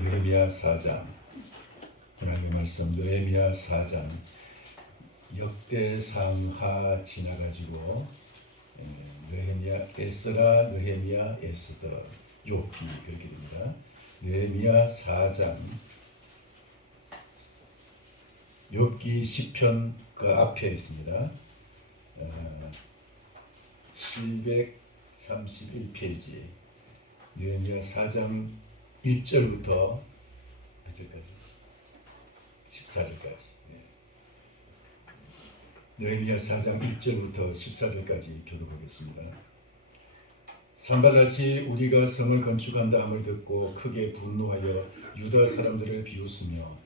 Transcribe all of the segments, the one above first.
느헤미야 4장 하나님의 말씀 느헤미야 4장 역대상하 지나가지고 느헤미야 에스라 느헤미야 에스더 욥기 그렇게 됩니다. 느헤미야 4장 욥기 시편 그 앞에 있습니다. 731페이지 느헤미야 4장 1절부터 14절까지 느헤미야 4장 1절부터 14절까지 교도보겠습니다. 산발랏이 우리가 성을 건축한다 함을 듣고 크게 분노하여 유다 사람들을 비웃으며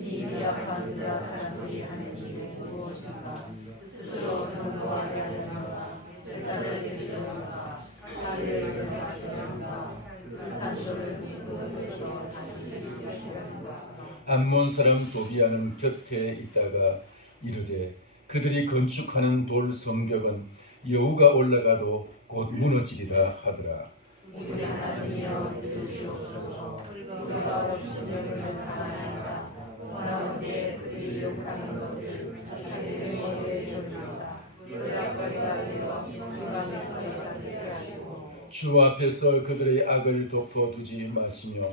이 미약한 유다 사람들이 하는 일은 무엇인가? 스스로 경고하게 하려는가? 제사를 드리려는가? 다리를 바치려는가? 불탄 돌을 붓고 떼서 다시 새기려는가? 암몬 사람 도비아는 곁에 있다가 이르되 그들이 건축하는 돌 성벽은 여호가 올라가도 곧 무너지리라 하더라. 우리 하나님이여 들으시옵소서. 우리가 주님을 가만하니까 원하건대 그들이 욕하는 것을 자기들의 머리에 적으사 요약거리가 되어 요람에서 되게 하시고 주 앞에서 그들의 악을 덮어두지 마시며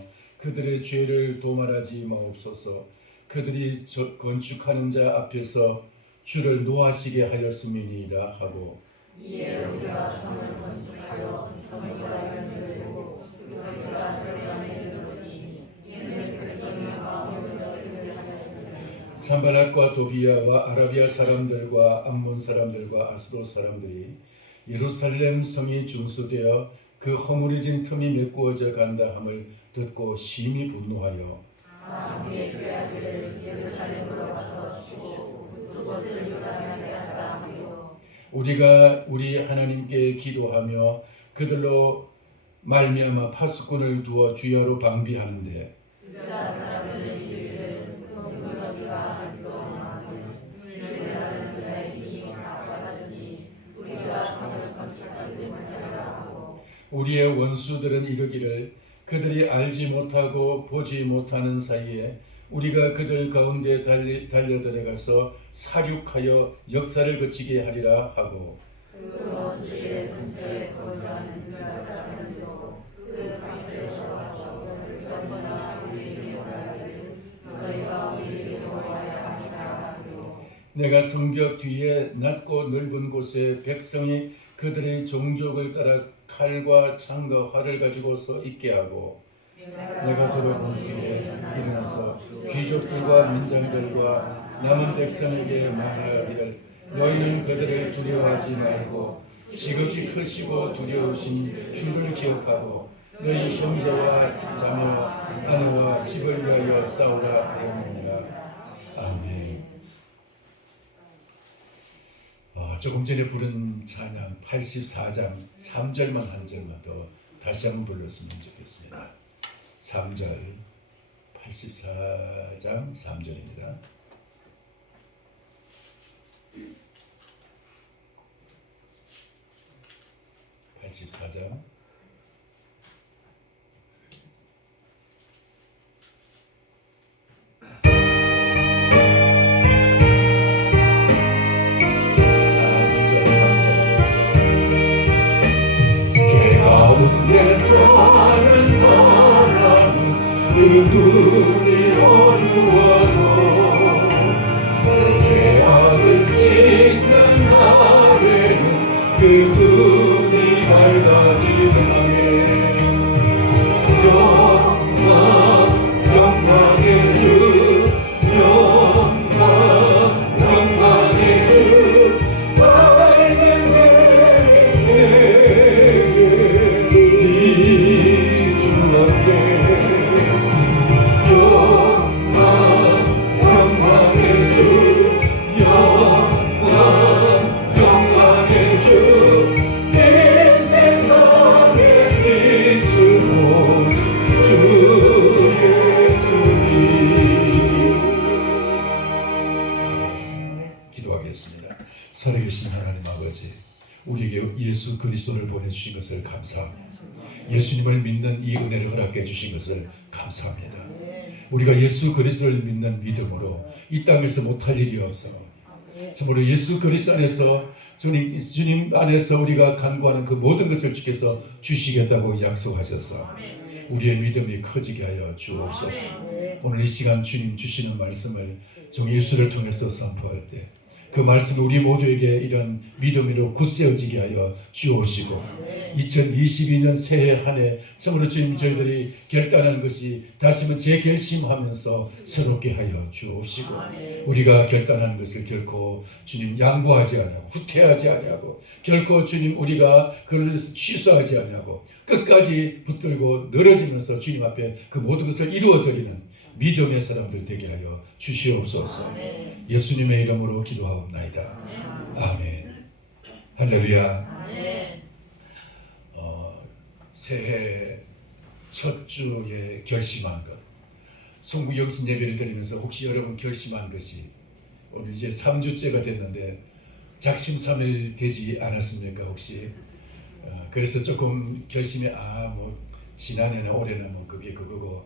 그들의 죄를 도말하지 마옵소서. 그들이 건축하는 자 앞에서 주를 노하시게 하였음이니이다 하고 이에 우리가 성을 건축하여 성문과 연결되고 우리가 절반에 들었으니 이는 백성과 어머니를 하였으니 산발랏과 도비아와 아라비아 사람들과 암몬 사람들과 아스도 사람들이 예루살렘 성이 중수되어 그 허물어진 틈이 메꾸어져 간다 함을 듣고 심히 분노하여 우리의 귀하들을 예루살렘으로 가서 치고 그곳을 요람하게 하자 하고 우리가 우리 하나님께 기도하며 그들로 말미암아 파수꾼을 두어 주야로 방비하는데 유다 사람들은 이르기를 무너기가 아직도 많은 주의하는 그자의 힘이 아까웠으니 우리가 성을 건축하지 못하리라 하고 우리의 원수들은 이르기를 그들이 알지 못하고 보지 못하는 사이에 우리가 그들 가운데 달려들어가서 사륙하여 역사를 거치게 하리라 하고 그 원수의 근처에 거주하는 유다 사람들도 그 강제에서 와서 영원한 우리에게 말하기를 너희가 우리에게 도와야 하리라 하고 내가 성벽 뒤에 낮고 넓은 곳에 백성이 그들의 종족을 따라 칼과 창과 활을 가지고 서 있게 하고 내가 들어본 뒤에 일어나서 귀족들과 민장들과 남은 백성에게 말하기를 너희는 그들을 두려워하지 말고 지극히 크시고 두려우신 주를 기억하고 너희 형제와 자매와 아내와 집을 위하여 싸우라 하였느니라. 아멘. 조금 전에 부른 찬양 84장 3절만 한 절만 더 다시 한번 불렀으면 좋겠습니다. 3절 84장 3절입니다. 죄 가운데 사는 사람은 그 눈이 어두워도 그 죄악을 씻는 날에는 그 눈이 밝아지네. 영광의 주 영광의 주 밝은 내게 네 주 앞에 영광의 주 영광의 주 감사합니다. 예수님을 믿는 이 은혜를 허락해 주신 것을 감사합니다. 우리가 예수 그리스도를 믿는 믿음으로 이 땅에서 못할 일이 없어. 참으로 예수 그리스도 안에서 주님 안에서 우리가 간구하는 그 모든 것을 주께서 주시겠다고 약속하셨어. 우리의 믿음이 커지게 하여 주옵소서. 오늘 이 시간 주님 주시는 말씀을 정 예수를 통해서 선포할 때 그 말씀 우리 모두에게 이런 믿음으로 굳세어지게 하여 주옵시고 2022년 새해 한 해 참으로 주님 저희들이 결단하는 것이 다시금 재결심하면서 새롭게 하여 주옵시고 우리가 결단하는 것을 결코 주님 양보하지 아니하고 후퇴하지 아니하고 결코 주님 우리가 그를 취소하지 아니하고 끝까지 붙들고 늘어지면서 주님 앞에 그 모든 것을 이루어드리는 믿음의 사람들 되게 하여 주시옵소서. 예수님의 이름으로 기도하옵나이다. 아멘. 할렐루야. 새해 첫 주에 결심한 것. 송구영신 예배를 드리면서 혹시 여러분 결심한 것이 오늘 이제 3주째가 됐는데 작심삼일 되지 않았습니까 혹시? 그래서 조금 결심이 지난해나 올해나 그게 그거고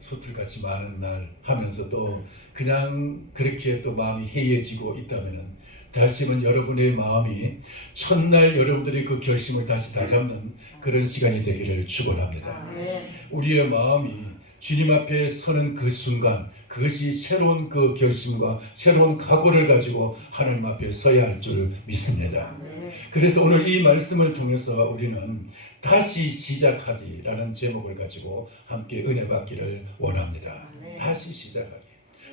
소틀같이 많은 날 하면서 또 그냥 그렇게 또 마음이 해이해지고 있다면은 다시금 여러분의 마음이 첫날 여러분들이 그 결심을 다시 다잡는 그런 시간이 되기를 축원합니다. 우리의 마음이 주님 앞에 서는 그 순간 그것이 새로운 그 결심과 새로운 각오를 가지고 하나님 앞에 서야 할 줄 믿습니다. 그래서 오늘 이 말씀을 통해서 우리는 다시 시작하기라는 제목을 가지고 함께 은혜 받기를 원합니다. 다시 시작하기.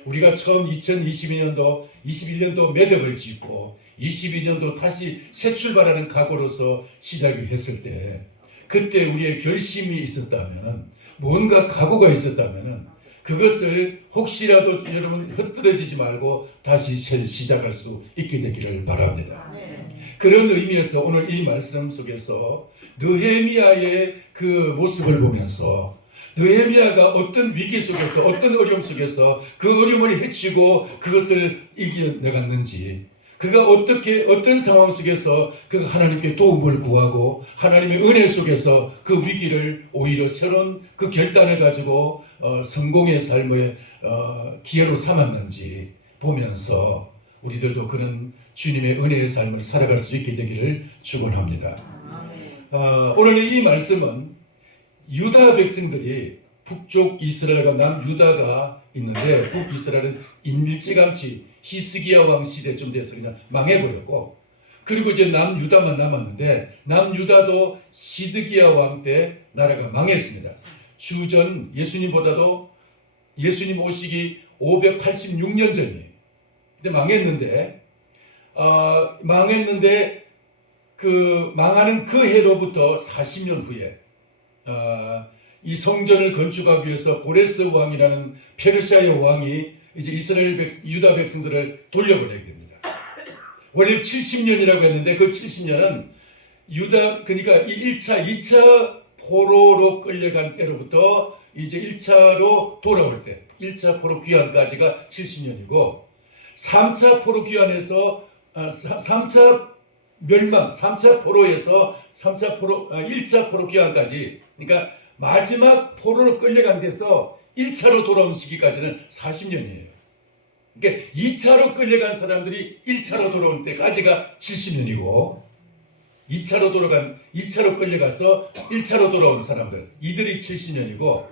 우리가 처음 2022년도, 21년도 매듭을 짓고 22년도 다시 새 출발하는 각오로서 시작을 했을 때 그때 우리의 결심이 있었다면 뭔가 각오가 있었다면 그것을 혹시라도 여러분 흩어지지 말고 다시 시작할 수 있게 되기를 바랍니다. 그런 의미에서 오늘 이 말씀 속에서 느헤미야의 그 모습을 보면서 느헤미야가 어떤 위기 속에서 어떤 어려움 속에서 그 어려움을 헤치고 그것을 이겨내갔는지 그가 어떻게 어떤 상황 속에서 그 하나님께 도움을 구하고 하나님의 은혜 속에서 그 위기를 오히려 새로운 그 결단을 가지고 성공의 삶의 기회로 삼았는지 보면서 우리들도 그런 주님의 은혜의 삶을 살아갈 수 있게 되기를 축원합니다. 오늘 이 말씀은 유다 백성들이 북쪽 이스라엘과 남유다가 있는데 북이스라엘은 일찌감치 히스기야 왕 시대쯤 돼서 그냥 망해버렸고 그리고 이제 남유다만 남았는데 남유다도 시드기야 왕 때 나라가 망했습니다. 주전 예수님보다도 예수님 오시기 586년 전이에요. 근데 망했는데 그 망하는 그 해로부터 40년 후에 이 성전을 건축하기 위해서 고레스 왕이라는 페르시아의 왕이 이제 유다 백성들을 돌려보내게 됩니다. 원래 70년이라고 했는데 그 70년은 그러니까 이 1차, 2차 포로로 끌려간 때로부터 이제 1차로 돌아올 때 1차 포로 귀환까지가 70년이고 3차 포로 귀환에서 3차 멸망, 3차 포로에서 1차 포로 귀환까지 그러니까 마지막 포로로 끌려간 데서 1차로 돌아온 시기까지는 40년이에요. 그러니까 2차로 끌려간 사람들이 1차로 돌아올 때까지가 70년이고 2차로 끌려가서 1차로 돌아온 사람들 이들이 70년이고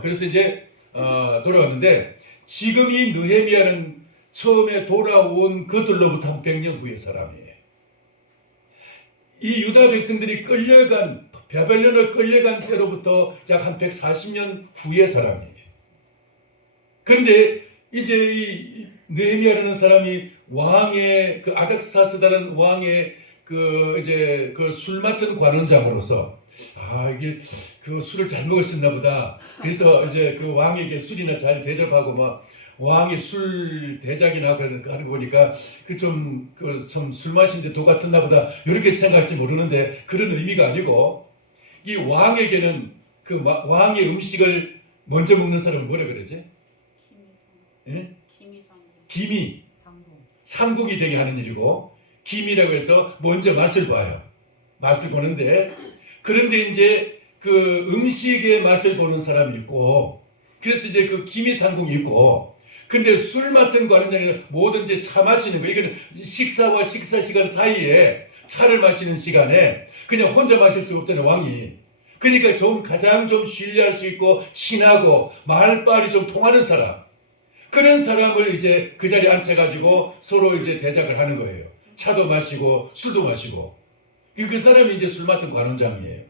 그래서 이제 돌아왔는데 지금 이 느헤미야는 처음에 돌아온 그들로부터 한 100년 후의 사람이에요. 이 유다 백성들이 바벨론을 끌려간 때로부터 약 한 140년 후의 사람이에요. 그런데 이제 이 느헤미야라는 사람이 왕의 그 아닥사스다는 왕의 이제 그 술 맡은 관원장으로서 이게 그 술을 잘 먹었었나 보다. 그래서 이제 그 왕에게 술이나 잘 대접하고 막 왕이 술 대작이나 하는 거 보니까 참 술 마시는데 도 같았나 보다 이렇게 생각할지 모르는데 그런 의미가 아니고 이 왕에게는 그 왕의 음식을 먼저 먹는 사람은 뭐라 그러지? 상국이 되게 하는 일이고 기미라고 해서 먼저 맛을 봐요. 맛을 보는데, 그런데 이제 그 음식의 맛을 보는 사람이 있고, 그래서 이제 그 기미상궁이 있고, 근데 술 맡은 관원장에는 뭐든지 차 마시는 거, 이거는 식사와 식사 시간 사이에 차를 마시는 시간에 그냥 혼자 마실 수 없잖아요, 왕이. 그러니까 좀 가장 좀 신뢰할 수 있고 친하고 말빨이 좀 통하는 사람, 그런 사람을 이제 그 자리에 앉혀가지고 서로 이제 대작을 하는 거예요. 차도 마시고 술도 마시고. 그 사람이 이제 술 맡은 관원장이에요.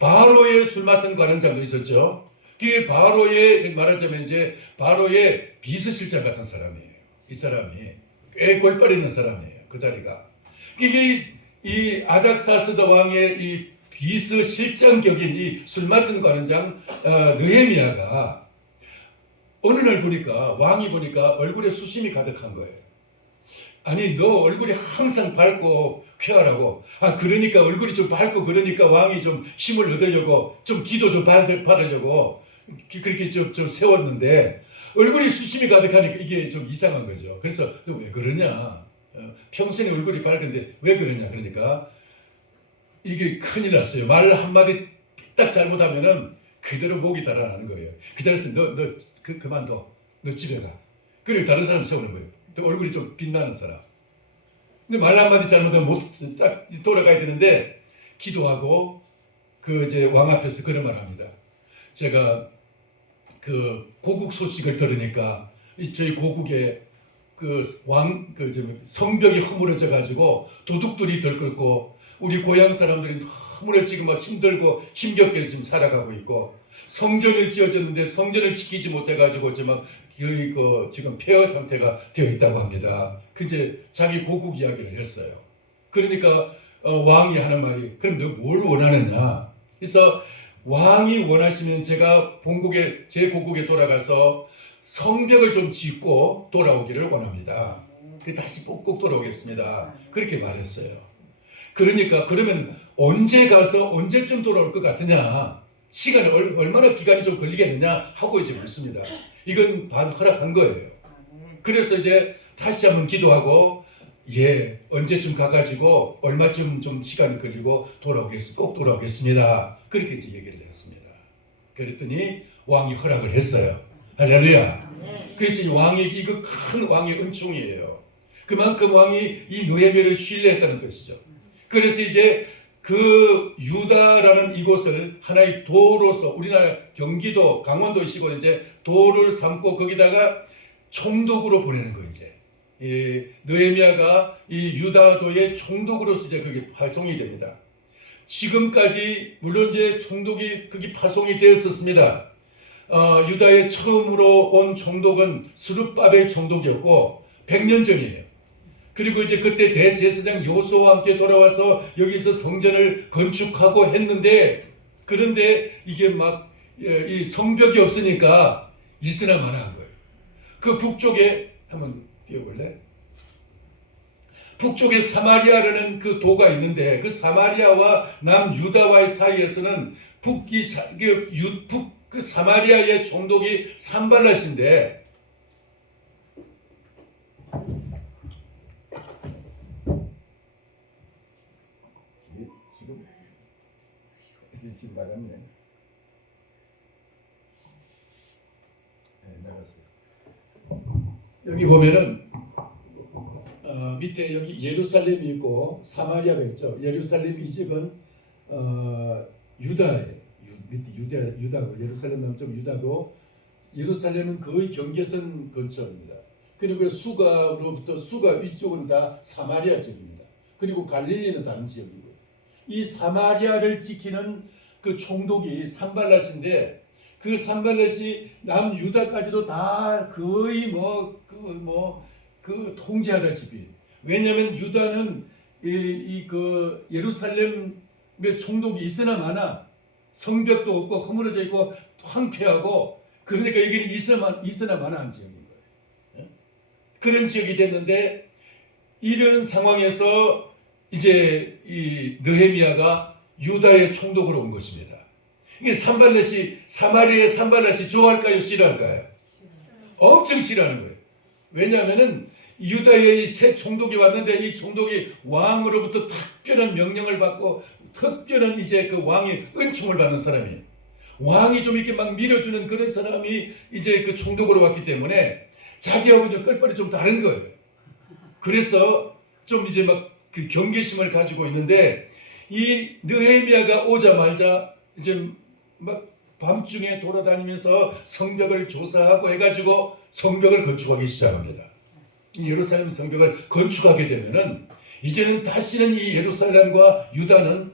바로의 술 맡은 관원장도 있었죠. 그게 바로의, 말하자면 이제 바로의 비서실장 같은 사람이에요. 이 사람이 꽤 골빨 있는 사람이에요. 그 자리가. 이게 이 아닥사스다 왕의 이 비서실장격인 이 술 맡은 관원장 느헤미야가 어느 날 보니까, 왕이 보니까 얼굴에 수심이 가득한 거예요. 아니, 너 얼굴이 항상 밝고 쾌활하고, 그러니까 얼굴이 좀 밝고 그러니까 왕이 좀 힘을 얻으려고, 좀 기도 좀 받으려고 그렇게 좀 세웠는데, 얼굴이 수심이 가득하니까 이게 좀 이상한 거죠. 그래서 너 왜 그러냐? 평소에 얼굴이 밝은데 왜 그러냐? 그러니까 이게 큰일 났어요. 말 한마디 딱 잘못하면은 그대로 목이 달아나는 거예요. 그래서 너 그만둬. 너 집에 가. 그리고 다른 사람 세우는 거예요. 또 얼굴이 좀 빛나는 사람. 근데 말 한마디 잘못하면 딱 돌아가야 되는데, 기도하고 그 이제 왕 앞에서 그런 말 합니다. 제가 그 고국 소식을 들으니까 저희 고국에 그 성벽이 허물어져 가지고 도둑들이 들끓고 우리 고향 사람들이 너무나 지금 막 힘들고 힘겹게 지금 살아가고 있고, 성전을 지어졌는데 성전을 지키지 못해가지고 지금 폐허 상태가 되어 있다고 합니다. 그 이제 자기 고국 이야기를 했어요. 그러니까 왕이 하는 말이, 그럼 너 뭘 원하느냐? 그래서 왕이 원하시면 제가 제 고국에 돌아가서 성벽을 좀 짓고 돌아오기를 원합니다. 다시 꼭 돌아오겠습니다. 그렇게 말했어요. 그러니까 그러면 언제 가서 언제쯤 돌아올 것 같으냐, 시간이 얼마나 기간이 좀 걸리겠느냐 하고 이제 묻습니다. 이건 허락한 거예요. 그래서 이제 다시 한번 기도하고, 예, 언제쯤 가가지고 얼마쯤 좀 시간이 걸리고 꼭 돌아오겠습니다. 그렇게 이제 얘기를 했습니다. 그랬더니 왕이 허락을 했어요. 할렐루야. 그래서 이 왕이, 이거 큰 왕의 은총이에요. 그만큼 왕이 이 느헤미야를 신뢰했다는 뜻이죠. 그래서 이제 그 유다라는 이곳을 하나의 도로서, 우리나라 경기도 강원도 시골 이제 도를 삼고 거기다가 총독으로 보내는 거, 이제 느헤미야가 이 유다도의 총독으로서 이제 그게 파송이 됩니다. 지금까지 물론 이제 총독이 그게 파송이 되었었습니다. 유다에 처음으로 온 총독은 스룹바벨 총독이었고 100년 전이에요. 그리고 이제 그때 대제사장 요수아와 함께 돌아와서 여기서 성전을 건축하고 했는데, 그런데 이게 막 이 성벽이 없으니까 있으나 마나한 거예요. 그 북쪽에 한번 띄워볼래? 북쪽에 사마리아라는 그 도가 있는데, 그 사마리아와 남유다와의 사이에서는 그 사마리아의 총독이 산발랏인데, 지금 나갔네. 네, 나갔어요. 여기 보면은 밑에 여기 예루살렘이 있고 사마리아가 있죠. 예루살렘 이 집은 유다예요. 유다고, 예루살렘 남쪽 유다고, 예루살렘은 거의 경계선 근처입니다. 그리고 수가 위쪽은 다 사마리아 지역입니다. 그리고 갈릴리는 다른 지역이고, 이 사마리아를 지키는 그 총독이 산발랏인데, 그 산발랏이 남유다까지도 다 거의 통제하다시피. 왜냐하면 유다는 그 예루살렘의 총독이 있으나 마나 성벽도 없고 허물어져 있고 황폐하고, 그러니까 여기는 있으나 마나한 지역인 거예요. 그런 지역이 됐는데, 이런 상황에서 이제 이 느헤미야가 유다의 총독으로 온 것입니다. 이게 사마리아의 산발랏이 좋아할까요, 싫어할까요? 엄청 싫어하는 거예요. 왜냐하면은 유다의 새 총독이 왔는데 이 총독이 왕으로부터 특별한 명령을 받고 특별한 이제 그 왕의 은총을 받는 사람이에요. 왕이 좀 이렇게 막 밀어주는 그런 사람이 이제 그 총독으로 왔기 때문에 자기하고 좀 끝발이 좀 다른 거예요. 그래서 좀 이제 막 그 경계심을 가지고 있는데 이 느헤미야가 오자마자 이제 막 밤중에 돌아다니면서 성벽을 조사하고 해가지고 성벽을 건축하기 시작합니다. 이 예루살렘 성벽을 건축하게 되면은 이제는 다시는 이 예루살렘과 유다는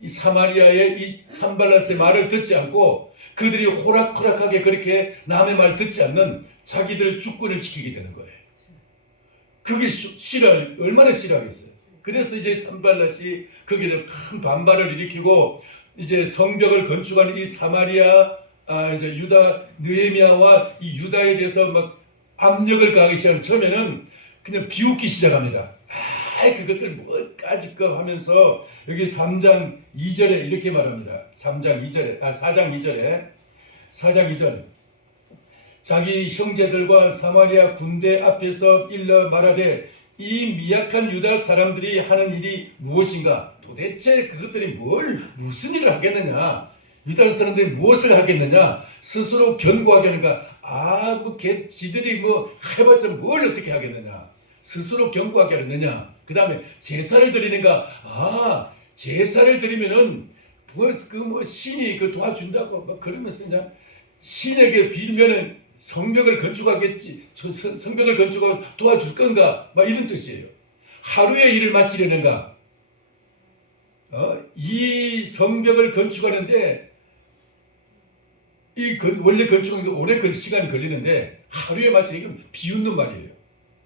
이 사마리아의 이 산발랏의 말을 듣지 않고 그들이 호락호락하게 그렇게 남의 말 듣지 않는 자기들 주권을 지키게 되는 거예요. 그게 얼마나 싫어하겠어요. 그래서 이제 산발랏이 거기에 대해 큰 반발을 일으키고 이제 성벽을 건축하는 이 사마리아 이제 유다 느헤미야와 이 유다에 대해서 막 압력을 가하기 시작하는 처음에는 그냥 비웃기 시작합니다. 그것들 뭐까짓 거 하면서 여기 3장 2절에 이렇게 말합니다. 4장 2절에 자기 형제들과 사마리아 군대 앞에서 일러 말하되 이 미약한 유다 사람들이 하는 일이 무엇인가? 도대체 그것들이 무슨 일을 하겠느냐? 유다 사람들이 무엇을 하겠느냐? 스스로 견고하게 하는가? 지들이 해봤자 뭘 어떻게 하겠느냐? 스스로 견고하게 하느냐? 그 다음에 제사를 드리는가? 제사를 드리면은 신이 도와준다고 막 그러면서 그냥 신에게 빌면은 성벽을 건축하겠지. 성벽을 건축하고 도와줄 건가? 막 이런 뜻이에요. 하루의 일을 마치려는가? 이 성벽을 건축하는데 원래 건축은 오래 시간이 걸리는데 하루에 마치는 비웃는 말이에요.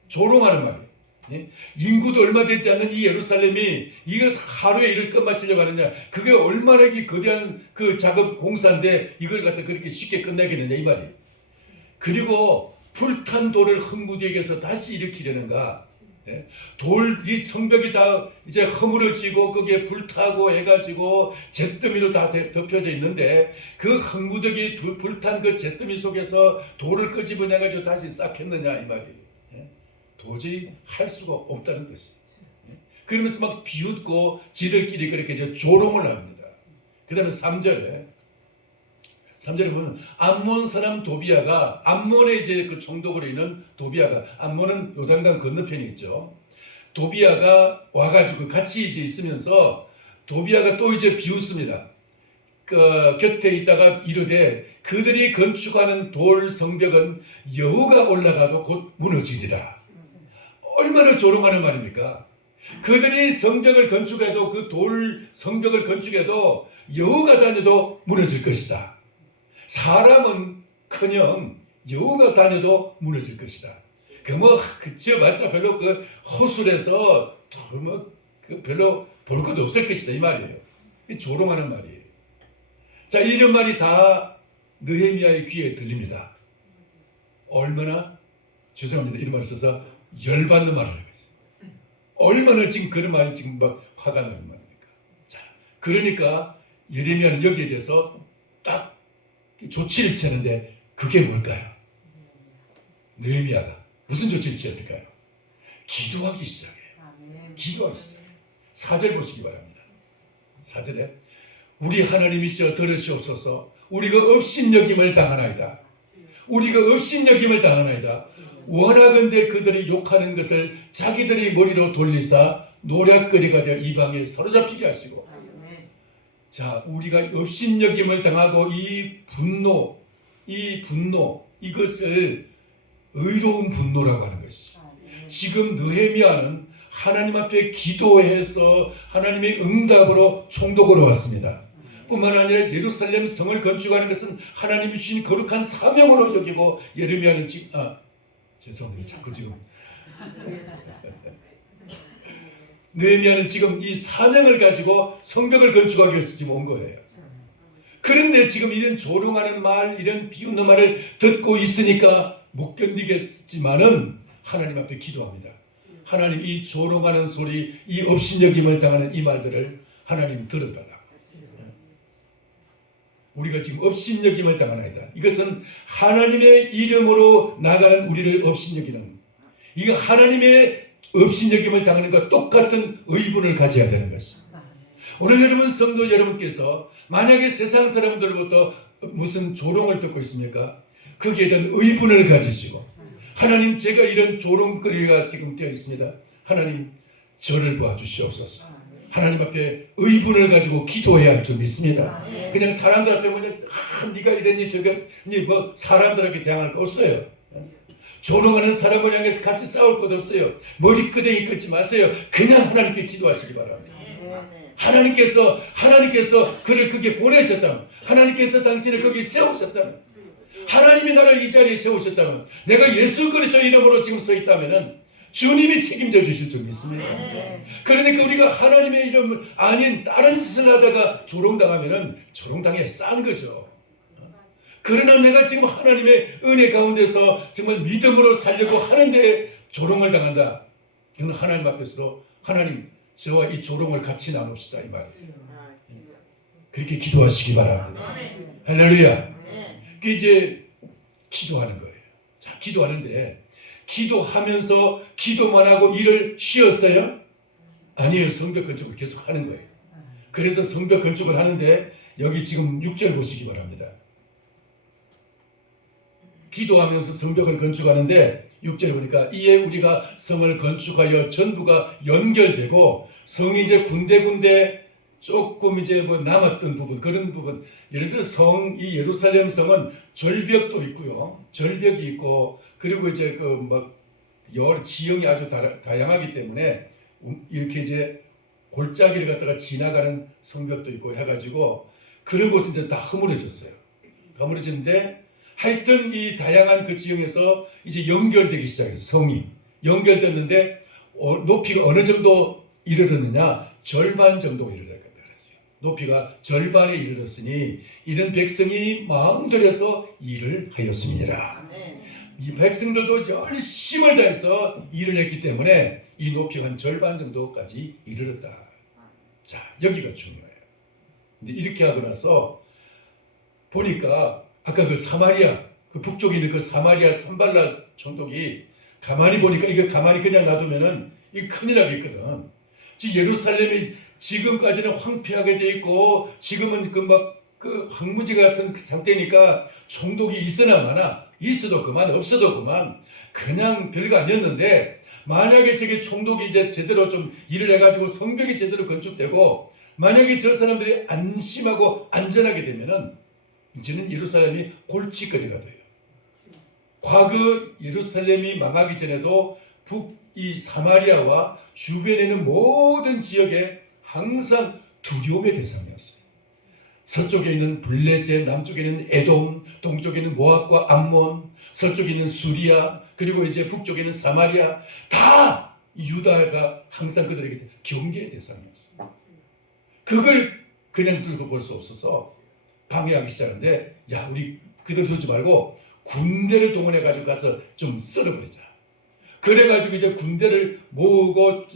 조롱하는 말이에요. 네? 인구도 얼마 되지 않는 이 예루살렘이 이거 하루에 일을 끝마치려고 하느냐? 그게 얼마나 이 거대한 그 작업 공사인데 이걸 갖다 그렇게 쉽게 끝내겠느냐 이 말이에요. 그리고 불탄 돌을 흥무디에게서 다시 일으키려는가? 예? 이 성벽이 다 이제 허물어지고 거기에 불타고 해가지고 잿더미로 다 덮여져 있는데 그 흥무더기 불탄 그 잿더미 속에서 돌을 끄집어내가지고 다시 쌓겠느냐 이 말이에요. 예? 도저히 할 수가 없다는 것이에요. 예? 그러면서 막 비웃고 지들끼리 그렇게 이제 조롱을 합니다. 그 다음에 3절에 보면 암몬 사람 도비야가 암몬의 이제 그 총독으로 있는 도비야가 암몬은 요단강 건너편에 있죠. 도비야가 와가지고 같이 이제 있으면서 도비야가 또 이제 비웃습니다. 그 곁에 있다가 이르되 그들이 건축하는 돌 성벽은 여호가 올라가도 곧 무너지리라. 얼마나 조롱하는 말입니까? 그들이 성벽을 건축해도 그 돌 성벽을 건축해도 여호가 다녀도 무너질 것이다. 사람은커녕 여호가 다녀도 무너질 것이다. 그저봤자 별로 그 허술해서 별로 볼 것도 없을 것이다 이 말이에요. 조롱하는 말이에요. 자, 이런 말이 다 느헤미야의 귀에 들립니다. 얼마나 죄송합니다 이런 말을 써서 열받는 말을 하고 있어요. 얼마나 지금 그런 말이 지금 막 화가 나는 말입니까? 자, 그러니까 예레미야는 여기에 대해서 딱 조치를 취하는데 그게 뭘까요? 느헤미야가 무슨 조치를 취했을까요? 기도하기 시작해요. 기도하기 시작해요. 4절 보시기 바랍니다. 4절에 우리 하나님이시여 들으시옵소서. 우리가 업신여김을 당하나이다. 우리가 업신여김을 당하나이다. 원하건대 그들이 욕하는 것을 자기들의 머리로 돌리사 노략거리가 되어 이방에 사로잡히게 하시고. 자, 우리가 업신여김을 당하고 이 분노 이것을 의로운 분노라고 하는 것이죠. 지금 느헤미야는 하나님 앞에 기도해서 하나님의 응답으로 총독으로 왔습니다. 뿐만 아니라 예루살렘 성을 건축하는 것은 하나님이 주신 거룩한 사명으로 여기고 예레미야는 지금 죄송합니다. 자꾸 지금 느헤미야는 지금 이 사명을 가지고 성벽을 건축하기 위해서 지금 온 거예요. 그런데 지금 이런 조롱하는 말, 이런 비웃는 말을 듣고 있으니까 못 견디겠지만은 하나님 앞에 기도합니다. 하나님 이 조롱하는 소리, 이 업신여김을 당하는 이 말들을 하나님 들어달라고. 우리가 지금 업신여김을 당하나이다. 이것은 하나님의 이름으로 나가는 우리를 업신여기는 이거 하나님의 업신여김을 당하는 것과 똑같은 의분을 가져야 되는 것입니다. 오늘 여러분 성도 여러분께서 만약에 세상 사람들로부터 무슨 조롱을 듣고 있습니까? 거기에 대한 의분을 가지시고 하나님 제가 이런 조롱거리가 지금 되어 있습니다. 하나님 저를 도와주시옵소서. 하나님 앞에 의분을 가지고 기도해야 할 줄 믿습니다. 그냥 사람들 앞에 그냥 네가 이랬니 저랬니 뭐 사람들에게 대항할 거 없어요. 조롱하는 사람을 향해서 같이 싸울 것 없어요. 머리끄댕이 끊지 마세요. 그냥 하나님께 기도하시기 바랍니다. 하나님께서 그를 거기에 보내셨다면, 하나님께서 당신을 거기에 세우셨다면, 하나님이 나를 이 자리에 세우셨다면, 내가 예수 그리스도의 이름으로 지금 서 있다면은 주님이 책임져 주실 줄 믿습니다. 그러니까 우리가 하나님의 이름을 아닌 다른 짓을 하다가 조롱당하면은 조롱당해 싼 거죠. 그러나 내가 지금 하나님의 은혜 가운데서 정말 믿음으로 살려고 하는데 조롱을 당한다. 그는 하나님 앞에서 하나님 저와 이 조롱을 같이 나눕시다 이 말이에요. 그렇게 기도하시기 바랍니다. 할렐루야. 그 이제 기도하는 거예요. 자, 기도하는데 기도하면서 기도만 하고 일을 쉬었어요? 아니에요. 성벽 건축을 계속 하는 거예요. 그래서 성벽 건축을 하는데 여기 지금 6절 보시기 바랍니다. 기도하면서 성벽을 건축하는데 6절에 보니까 이에 우리가 성을 건축하여 전부가 연결되고 성이 이제 군데군데 조금 이제 뭐 남았던 부분 그런 부분 예를 들어 이 예루살렘 성은 절벽도 있고요. 절벽이 있고 그리고 이제 그 막 여러 지형이 아주 다양하기 때문에 이렇게 이제 골짜기를 갖다가 지나가는 성벽도 있고 해가지고 그런 곳은 이제 다 허물어졌어요. 허물어졌는데 하여튼 이 다양한 그 지형에서 이제 연결되기 시작했어요. 성이 연결됐는데 높이가 어느 정도 이르렀느냐 절반 정도 이르렀다 그랬어요. 높이가 절반에 이르렀으니 이런 백성이 마음 들여서 일을 하였습니다. 이 백성들도 열심을 다해서 일을 했기 때문에 이 높이가 한 절반 정도까지 이르렀다. 자, 여기가 중요해요. 근데 이렇게 하고 나서 보니까 아까 그 사마리아, 그 북쪽에 있는 그 사마리아 산발라 총독이 가만히 보니까 이거 가만히 그냥 놔두면은 이 큰일 나겠거든. 지금 예루살렘이 지금까지는 황폐하게 돼 있고 지금은 그 황무지 같은 상태니까 총독이 있으나 마나 있어도 그만 없어도 그만 그냥 별거 아니었는데 만약에 저게 총독이 이제 제대로 좀 일을 해가지고 성벽이 제대로 건축되고 만약에 저 사람들이 안심하고 안전하게 되면은 이제는 예루살렘이 골칫거리가 돼요. 과거 예루살렘이 망하기 전에도 이 사마리아와 주변에 있는 모든 지역에 항상 두려움의 대상이었어요. 서쪽에 있는 블레셋, 남쪽에 있는 에돔, 동쪽에 있는 모압과 암몬, 서쪽에 있는 수리아, 그리고 이제 북쪽에 있는 사마리아 다 유다가 항상 그들에게 경계의 대상이었어요. 그걸 그냥 들고 볼 수 없어서 방해하기 시작하는데 야 우리 그대로 두지 말고 군대를 동원해가지고 가서 좀 썰어버리자. 그래가지고 이제 군대를 모으고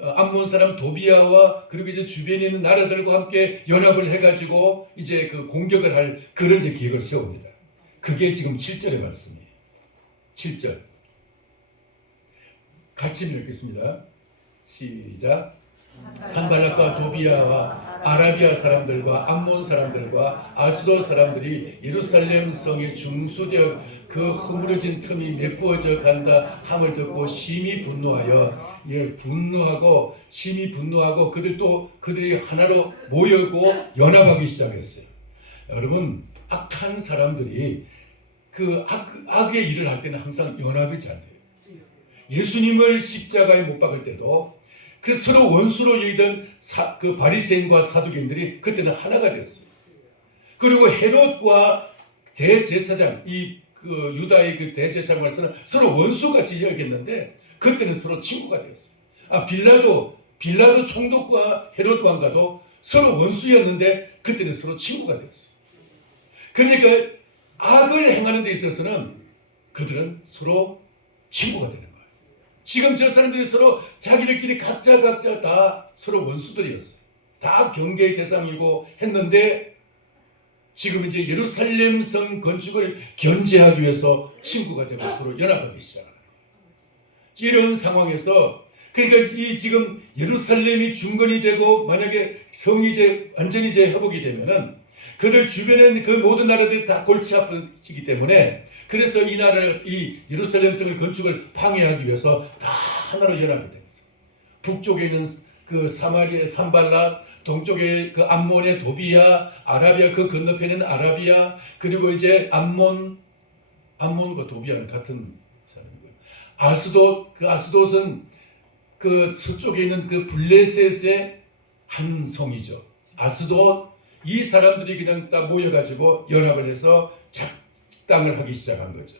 암몬 사람 도비아와 그리고 이제 주변에 있는 나라들과 함께 연합을 해가지고 이제 그 공격을 할 그런 이제 계획을 세웁니다. 그게 지금 7절의 말씀이에요. 7절 같이 읽겠습니다. 시작. 산발락과 도비아와 아라비아 사람들과 암몬 사람들과 아스돗 사람들이 예루살렘 성이 중수되어 그 허물어진 틈이 메꾸어져 간다 함을 듣고 심히 분노하여 심히 분노하고 그들이 하나로 모여고 연합하기 시작했어요. 여러분 악한 사람들이 그 악의 일을 할 때는 항상 연합이 잘 돼요. 예수님을 십자가에 못 박을 때도 그 서로 원수로 여기던 그 바리새인과 사두개인들이 그때는 하나가 됐어요. 그리고 헤롯과 대제사장 그 유다의 그 대제사장으로서는 서로 원수같이 여겼는데 그때는 서로 친구가 되었어요. 빌라도 총독과 헤롯 왕과도 서로 원수였는데 그때는 서로 친구가 되었어요. 그러니까 악을 행하는 데 있어서는 그들은 서로 친구가 되는 거예요. 지금 저 사람들이 서로 자기들끼리 각자 다 서로 원수들이었어요. 다 경계의 대상이고 했는데 지금 이제 예루살렘 성 건축을 견제하기 위해서 친구가 되고 서로 연합하기 시작합니다. 이런 상황에서 그러니까 이 지금 예루살렘이 중건이 되고 만약에 성이 이제 완전히 이제 회복이 되면은 그들 주변에 그 모든 나라들이 다 골치 아프기 때문에 그래서 이 나라를 이 예루살렘 성을 건축을 방해하기 위해서 다 하나로 연합이 된 거죠. 북쪽에 있는 그 사마리아의 산발랏, 동쪽에 그 암몬의 도비야, 아라비아 그 건너편에는 아라비아, 그리고 이제 암몬과 도비아는 같은 사람이고요. 아스돗, 그 아스돗은 그 서쪽에 있는 그 블레셋의 한 성이죠. 아스돗, 이 사람들이 그냥 다 모여가지고 연합을 해서 작당을 하기 시작한 거죠.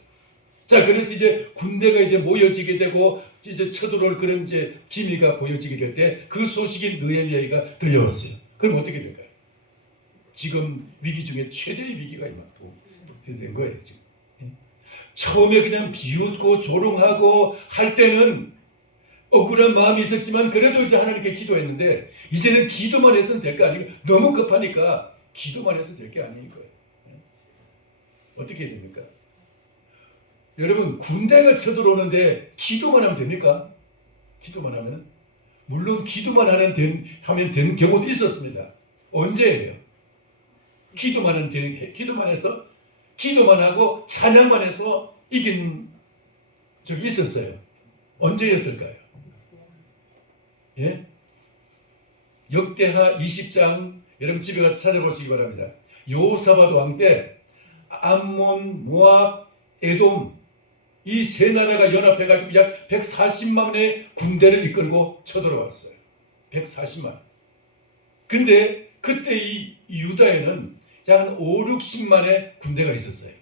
자, 그래서 이제 군대가 이제 모여지게 되고 이제 쳐들어올 그런 이제 기미가 보여지게 될 때 그 소식이 느헤미야가 들려왔어요. 그럼 어떻게 될까요? 지금 위기 중에 최대의 위기가 된 거예요. 지금. 처음에 그냥 비웃고 조롱하고 할 때는 억울한 마음이 있었지만 그래도 이제 하나님께 기도했는데 이제는 기도만 해서는 될 거 아니고 너무 급하니까 기도만 해서 될 게 아닌 거예요. 어떻게 해야 됩니까? 여러분 군대가 쳐들어오는데 기도만 하면 됩니까? 기도만 하면 물론 기도만 하면 된 경우도 있었습니다. 언제예요? 기도만 해서 기도만 하고 찬양만 해서 이긴 적이 있었어요. 언제였을까요? 예? 역대하 20장 여러분 집에 가서 찾아보시기 바랍니다. 여호사밧 왕 때 암몬, 모압, 에돔 이 세 나라가 연합해가지고 약 140만의 군대를 이끌고 쳐들어왔어요. 140만. 근데 그때 이 유다에는 약 한 5, 60만의 군대가 있었어요.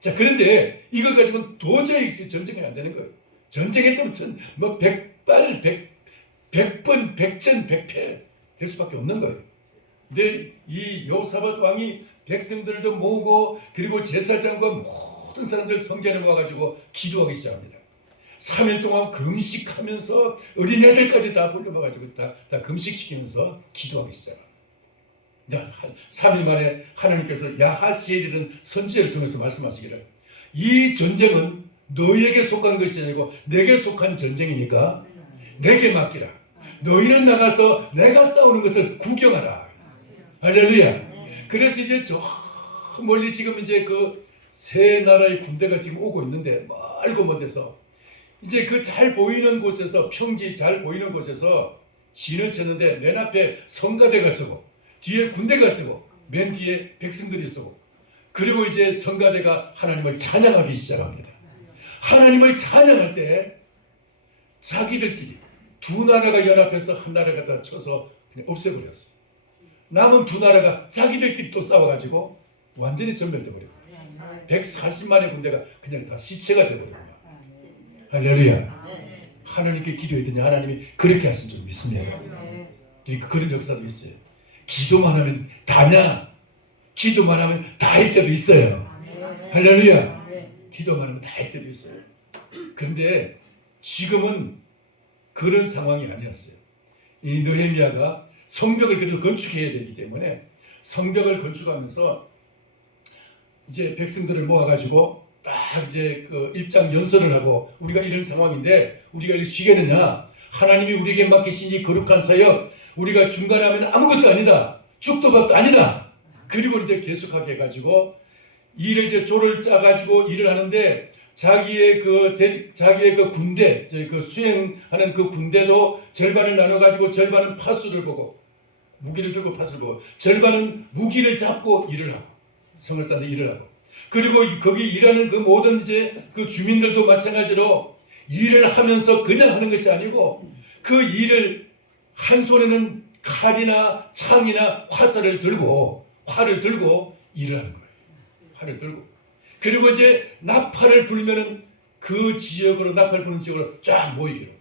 자, 그런데 이걸 가지고는 도저히 전쟁이 안 되는 거예요. 전쟁했다면 뭐 100번, 100패 될 수밖에 없는 거예요. 근데 이 여호사밧 왕이 백성들도 모으고 그리고 제사장과 모든 사람들 성전에 모아가지고 기도하기 시작합니다. 3일 동안 금식하면서 어린애들까지 다 불러봐가지고 다 금식시키면서 기도하기 시작합니다. 3일 만에 하나님께서 야하시엘이라는 선지자를 통해서 말씀하시기를 이 전쟁은 너희에게 속한 것이 아니고 내게 속한 전쟁이니까 내게 맡기라. 너희는 나가서 내가 싸우는 것을 구경하라. 할렐루야. 그래서 이제 저 멀리 지금 이제 그 세 나라의 군대가 지금 오고 있는데 멀고 먼 데서 이제 그 잘 보이는 곳에서 평지 잘 보이는 곳에서 진을 쳤는데 맨 앞에 성가대가 서고 뒤에 군대가 서고 맨 뒤에 백성들이 서고 그리고 이제 성가대가 하나님을 찬양하기 시작합니다. 하나님을 찬양할 때 자기들끼리 두 나라가 연합해서 한 나라가 다 쳐서 그냥 없애버렸어요. 남은 두 나라가 자기들끼리 또 싸워가지고 완전히 전멸돼버리고 140만의 군대가 그냥 다 시체가 돼버립니다. 할렐루야. 하나님께 기도했더니 하나님이 그렇게 하신 줄 믿습니다. 그런 역사도 있어요. 기도만 하면 다냐? 기도만 하면 다할 때도 있어요. 할렐루야. 기도만 하면 다할 때도 있어요. 그런데 지금은 그런 상황이 아니었어요. 이 느헤미야가 성벽을 그래도 건축해야 되기 때문에 성벽을 건축하면서 이제 백성들을 모아가지고 딱 이제 그 일장 연설을 하고 우리가 이런 상황인데 우리가 이렇게 쉬겠느냐? 하나님이 우리에게 맡기신 이 거룩한 사역 우리가 중간하면 아무것도 아니다. 죽도 밥도 아니다. 그리고 이제 계속하게 해가지고 일을 이제 조를 짜가지고 일을 하는데 자기의 그 군대, 그 수행하는 그 군대도 절반을 나눠가지고 절반은 파수를 보고 무기를 들고 파수를 보고 절반은 무기를 잡고 일을 하고 성을 쌓는 일을 하고 그리고 거기 일하는 그 모든 이제 그 주민들도 마찬가지로 일을 하면서 그냥 하는 것이 아니고 그 일을 한 손에는 칼이나 창이나 활을 들고 일을 하는 거예요. 활을 들고 그리고 이제 나팔을 불면은 그 지역으로 나팔 부는 지역으로 쫙 모이기로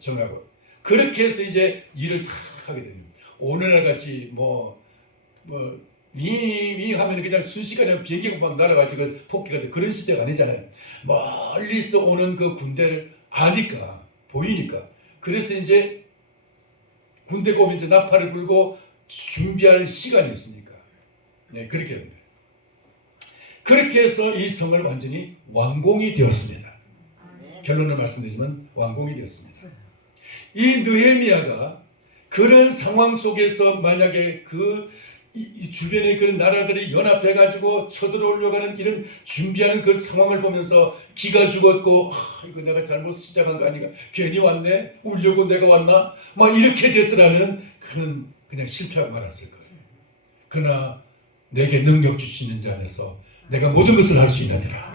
정하고 그렇게 해서 이제 일을 다 하게 됩니다. 오늘날 같이 미 하면 그냥 순식간에 비행기가 막 날아가지고 폭기가 돼 그런 시대가 아니잖아요. 멀리서 오는 그 군대를 아니까 보이니까 그래서 이제 군대가 오면 이제 나팔을 불고 준비할 시간이 있으니까 네 그렇게 합니다. 그렇게 해서 이 성을 완전히 완공이 되었습니다. 결론을 말씀드리면 완공이 되었습니다. 이 느헤미야가 그런 상황 속에서 만약에 이 주변의 그런 나라들이 연합해가지고 쳐들어오려고 하는 이런 준비하는 그 상황을 보면서 기가 죽었고, 이거 내가 잘못 시작한 거 아닌가? 괜히 왔네? 울려고 내가 왔나? 막 이렇게 됐더라면 그는 그냥 실패하고 말았을 거예요. 그러나 내게 능력 주시는 자 안에서 내가 모든 것을 할 수 있느니라.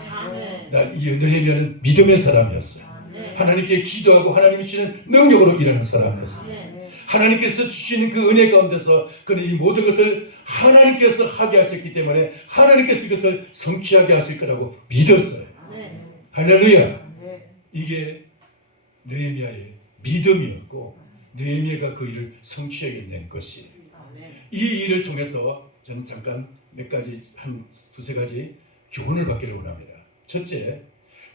이 느헤미야는 믿음의 사람이었어요. 하나님께 기도하고 하나님이 주시는 능력으로 일하는 사람이었어요. 하나님께서 주시는 그 은혜 가운데서 그는 이 모든 것을 하나님께서 하게 하셨기 때문에 하나님께서 이것을 성취하게 하실 거라고 믿었어요. 할렐루야. 이게 느헤미야의 믿음이었고 느헤미야가 그 일을 성취하게 된 것이에요. 이 일을 통해서 저는 잠깐 몇 가지, 한 두세 가지 교훈을 받기를 원합니다. 첫째,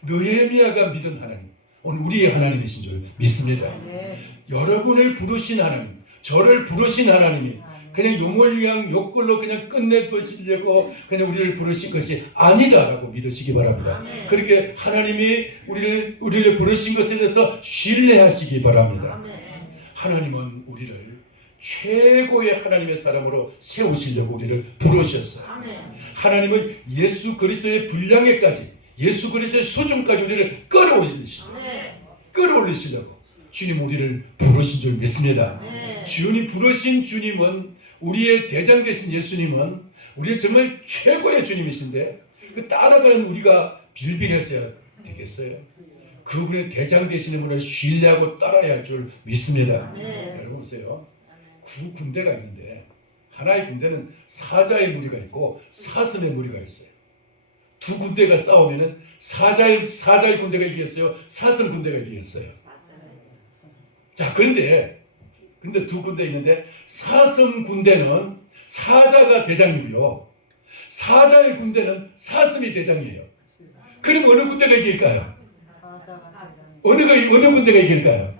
느헤미야가 믿은 하나님, 오늘 우리의 하나님이신 줄 믿습니다. 여러분을 부르신 하나님, 저를 부르신 하나님이 그냥 용월량 욕걸로 그냥 끝내보시려고 그냥 우리를 부르신 것이 아니다라고 믿으시기 바랍니다. 그렇게 하나님이 우리를 부르신 것에 대해서 신뢰하시기 바랍니다. 하나님은 우리를 최고의 하나님의 사람으로 세우시려고 우리를 부르셨어요. 하나님은 예수 그리스도의 분량에까지, 예수 그리스도의 수준까지 우리를 끌어올리시려고 주님 우리를 부르신 줄 믿습니다. 주님 부르신 주님은, 우리의 대장 되신 예수님은 우리의 정말 최고의 주님이신데 그 따라가는 우리가 빌빌했어야 되겠어요? 그분의 대장 되시는 분을 신뢰하고 따라야 할 줄 믿습니다. 여러분 보세요. 9군대가 있는데 하나의 군대는 사자의 무리가 있고 사슴의 무리가 있어요. 두 군대가 싸우면은 사자의 군대가 이기겠어요? 사슴 군대가 이기겠어요? 자, 그런데 두 군대 있는데 사슴 군대는 사자가 대장이고요. 사자의 군대는 사슴이 대장이에요. 그럼 어느 군대가 이길까요? 어느 군대가 이길까요?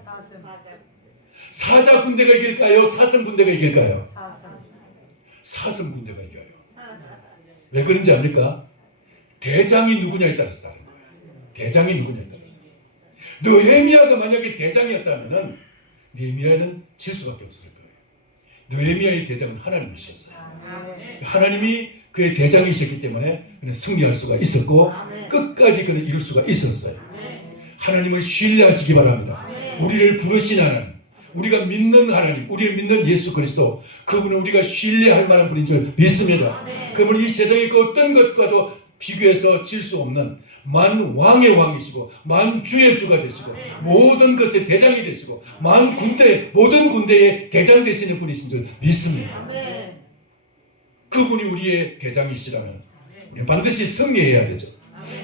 사자 군대가 이길까요? 사슴 군대가 이길까요? 사슴 군대가 이겨요. 왜 그런지 압니까? 대장이 누구냐에 따라서 다른 거예요. 대장이 누구냐에 따라서. 느헤미야가 만약에 대장이었다면 느헤미야는 질 수밖에 없을 거예요. 느헤미야의 대장은 하나님이셨어요. 하나님이 그의 대장이셨기 때문에 그는 승리할 수가 있었고 끝까지 그는 이룰 수가 있었어요. 하나님을 신뢰하시기 바랍니다. 우리를 부르신 하나님, 우리가 믿는 하나님, 우리가 믿는 예수 그리스도, 그분은 우리가 신뢰할 만한 분인 줄 믿습니다. 그분은 이 세상의 그 어떤 것과도 비교해서 질 수 없는 만왕의 왕이시고 만주의 주가 되시고 모든 것의 대장이 되시고 모든 군대의 대장 되시는 분이신 줄 믿습니다. 그분이 우리의 대장이시라면 우리는 반드시 승리해야 되죠.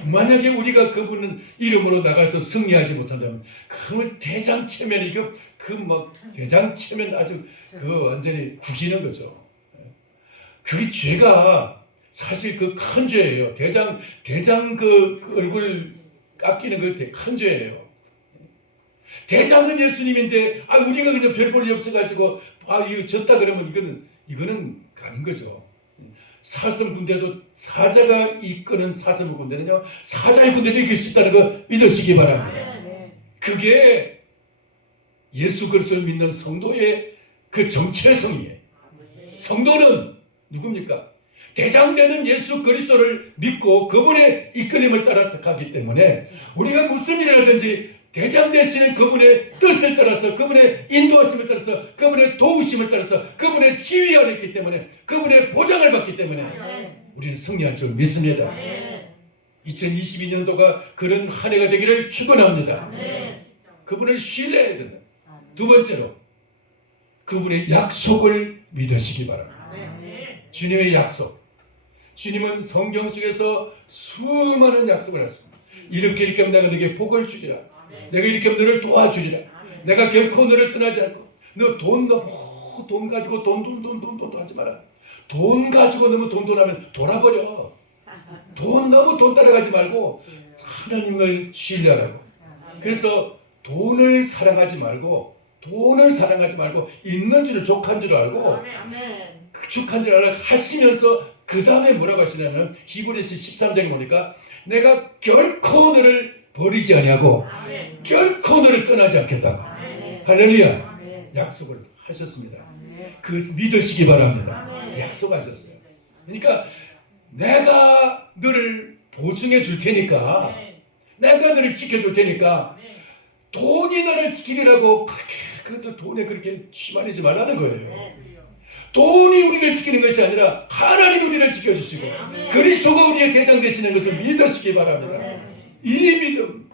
만약에 우리가 그분은 이름으로 나가서 승리하지 못한다면 그걸 대장체면 대장체면 아주 완전히 구기는 거죠. 그 죄가 사실 그 큰 죄예요. 대장 그 얼굴 깎이는 그 큰 죄예요. 대장은 예수님인데 우리가 그냥 별 볼이 없어가지고 이거 졌다 그러면 이거는 가는 거죠. 사슴 군대도 사자가 이끄는 사슴 군대는요, 사자의 군대를 이길 수 있다는 거 믿으시기 바랍니다. 그게 예수 그리스도를 믿는 성도의 그 정체성이에요. 성도는 누굽니까? 대장되는 예수 그리스도를 믿고 그분의 이끌림을 따라가기 때문에 우리가 무슨 일을 하든지 대장 되시는 그분의 뜻을 따라서, 그분의 인도하심을 따라서, 그분의 도우심을 따라서, 그분의 지휘 아래 있기 때문에, 그분의 보장을 받기 때문에 우리는 승리할 줄 믿습니다. 2022년도가 그런 한 해가 되기를 축원합니다. 그분을 신뢰해야 된다. 두 번째로 그분의 약속을 믿으시기 바랍니다. 주님의 약속. 주님은 성경 속에서 수많은 약속을 했습니다. 이렇게 하면 내가 너에게 복을 주리라. 내가 이렇게 하면 너를 도와주리라. 내가 결코 너를 떠나지 않고. 너 돈 가지고 돈 하지 마라. 돈 가지고 너무 돈하면 돌아버려. 너무 돈 따라가지 말고 하나님을 신뢰하라고. 그래서 돈을 사랑하지 말고 있는 줄을 족한 줄 알고 족한 줄 알고 하시면서 그 다음에 뭐라고 하시냐면 히브리서 13장 보니까 내가 결코 너를 버리지 아니하고 결코 너를 떠나지 않겠다고. 할렐루야. 약속을 하셨습니다. 그 믿으시기 바랍니다. 약속하셨어요. 그러니까 내가 너를 보증해 줄 테니까, 내가 너를 지켜줄 테니까 돈이 너를 지키리라고 그것도 돈에 그렇게 취만하지 말라는 거예요. 돈이 우리를 지키는 것이 아니라 하나님 우리를 지켜주시고 그리스도가 우리의 대장 되시는 것을 믿으시기 바랍니다. 이 믿음,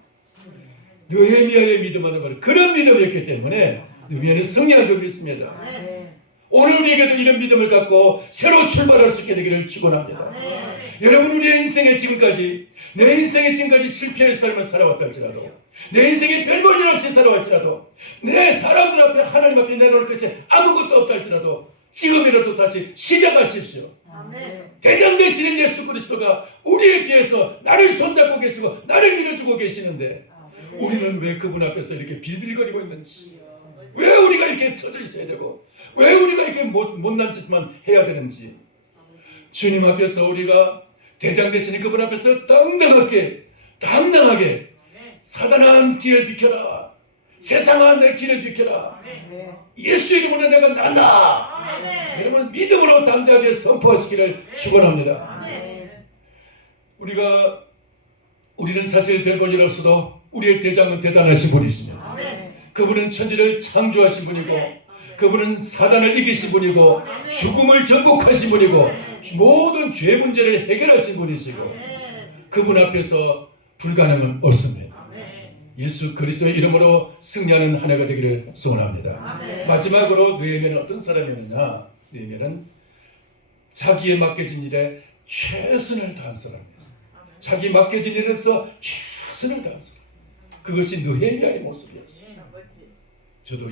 느헤미야의 믿음하는 바로 그런 믿음이었기 때문에 느헤미야는 승리한 줄 믿습니다. 오늘 우리에게도 이런 믿음을 갖고 새로 출발할 수 있게 되기를 축원합니다. 여러분, 우리의 인생에 지금까지, 내 인생에 지금까지 실패의 삶을 살아왔다 할지라도, 내 인생에 별 볼 일 없이 살아왔지라도, 내 사람들 앞에 하나님 앞에 내놓을 것이 아무것도 없다 할지라도 지금이라도 다시 시작하십시오. 대장 되시는 예수 그리스도가 우리의 뒤에서 나를 손잡고 계시고 나를 밀어주고 계시는데 우리는 왜 그분 앞에서 이렇게 빌빌거리고 있는지, 왜 우리가 이렇게 처져 있어야 되고, 왜 우리가 이렇게 못난 짓만 해야 되는지, 주님 앞에서 우리가 대장 되시는 그분 앞에서 당당하게 사단아 길을 비켜라, 세상아 내 길을 비켜라, 예수 이름으로 내가 난다, 여러분 믿음으로 담대하게 선포하시기를 축원합니다. 우리는 사실 별 볼 일 없어도 우리의 대장은 대단하신 분이시며, 그분은 천지를 창조하신 분이고, 그분은 사단을 이기신 분이고, 죽음을 정복하신 분이고, 모든 죄 문제를 해결하신 분이시고, 그분 앞에서 불가능은 없습니다. 예수 그리스도의 이름으로 승리하는 한 해가 되기를 소원합니다. 마지막으로 느헤미야는 어떤 사람이었느냐? 느헤미야는 자기에 맡겨진 일에 최선을 다한 사람이었어요. 자기 맡겨진 일에서 최선을 다한 사람. 그것이 느헤미야의 모습이었어요. 저도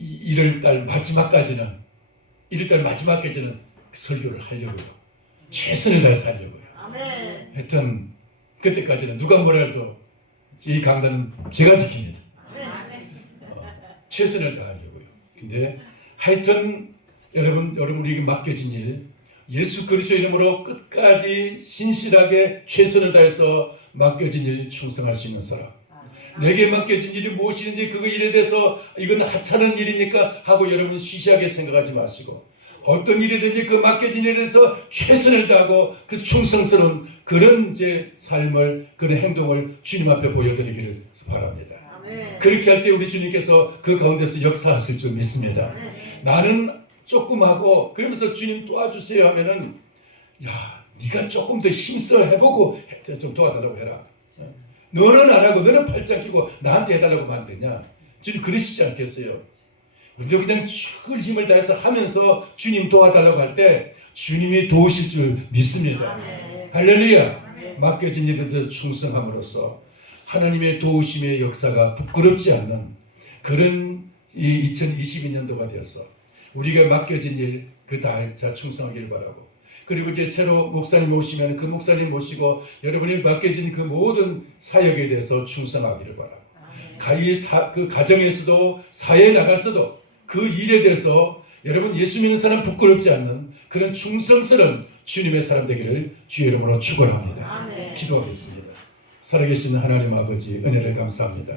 1월달 마지막까지는 설교를 하려고요. 최선을 다해서 하려고요. 하여튼 그때까지는 누가 뭐라 해도 이 강단은 제가 지킵니다. 최선을 다하려고요. 근데 하여튼 여러분 우리에게 맡겨진 일, 예수 그리스도 이름으로 끝까지 신실하게 최선을 다해서 맡겨진 일 충성할 수 있는 사람. 내게 맡겨진 일이 무엇이든지 그 일에 대해서 이건 하찮은 일이니까 하고 여러분 시시하게 생각하지 마시고, 어떤 일이든지 그 맡겨진 일에 대해서 최선을 다하고 그 충성스러운 그런 삶을, 그런 행동을 주님 앞에 보여드리기를 바랍니다. 그렇게 할 때 우리 주님께서 그 가운데서 역사하실 줄 믿습니다. 나는 조금 하고 그러면서 주님 도와주세요 하면은, 야, 네가 조금 더 힘써 해보고 좀 도와달라고 해라. 너는 안 하고 너는 팔짱 끼고 나한테 해달라고 하면 안 되냐? 주님 그러시지 않겠어요? 근데 그냥 큰 힘을 다해서 하면서 주님 도와달라고 할 때 주님이 도우실 줄 믿습니다. 할렐루야. 맡겨진 일에 대해서 충성함으로써 하나님의 도우심의 역사가 부끄럽지 않는 그런 이 2022년도가 되어서 우리가 맡겨진 일 그 달자 충성하기를 바라고, 그리고 이제 새로 목사님 오시면 그 목사님 모시고 여러분이 맡겨진 그 모든 사역에 대해서 충성하기를 바라고, 그 가정에서도 사회에 나가서도 그 일에 대해서 여러분 예수 믿는 사람 부끄럽지 않는 그런 충성스러운 주님의 사람 되기를 주의 이름으로 축원합니다. 기도하겠습니다. 살아계신 하나님 아버지, 은혜를 감사합니다.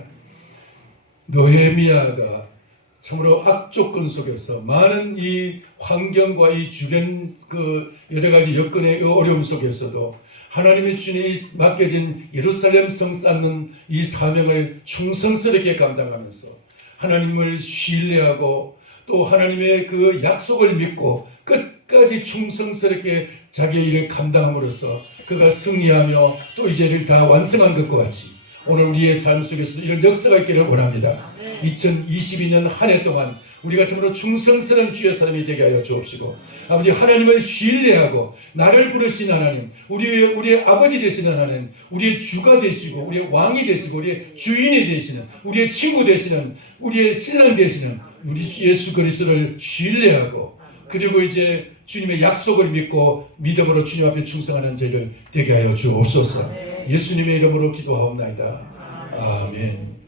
느헤미야가 참으로 악조건 속에서 많은 이 환경과 이 주변 그 여러 가지 여건의 어려움 속에서도 하나님의 주님이 맡겨진 예루살렘 성 쌓는 이 사명을 충성스럽게 감당하면서 하나님을 신뢰하고 또 하나님의 그 약속을 믿고 끝까지 충성스럽게 자기의 일을 감당함으로써 그가 승리하며 또 이제를 다 완성한 것과 같이 오늘 우리의 삶 속에서도 이런 역사가 있기를 원합니다. 2022년 한 해 동안 우리가 참으로 충성스러운 주의 사람이 되게 하여 주옵시고, 아버지 하나님을 신뢰하고 나를 부르신 하나님, 우리의 아버지 되시는 하나님, 우리의 주가 되시고 우리의 왕이 되시고 우리의 주인이 되시는, 우리의 친구 되시는, 우리의 신랑 되시는 우리 예수 그리스도를 신뢰하고, 그리고 이제 주님의 약속을 믿고 믿음으로 주님 앞에 충성하는 저희들 되게 하여 주옵소서. 예수님의 이름으로 기도하옵나이다. 아멘.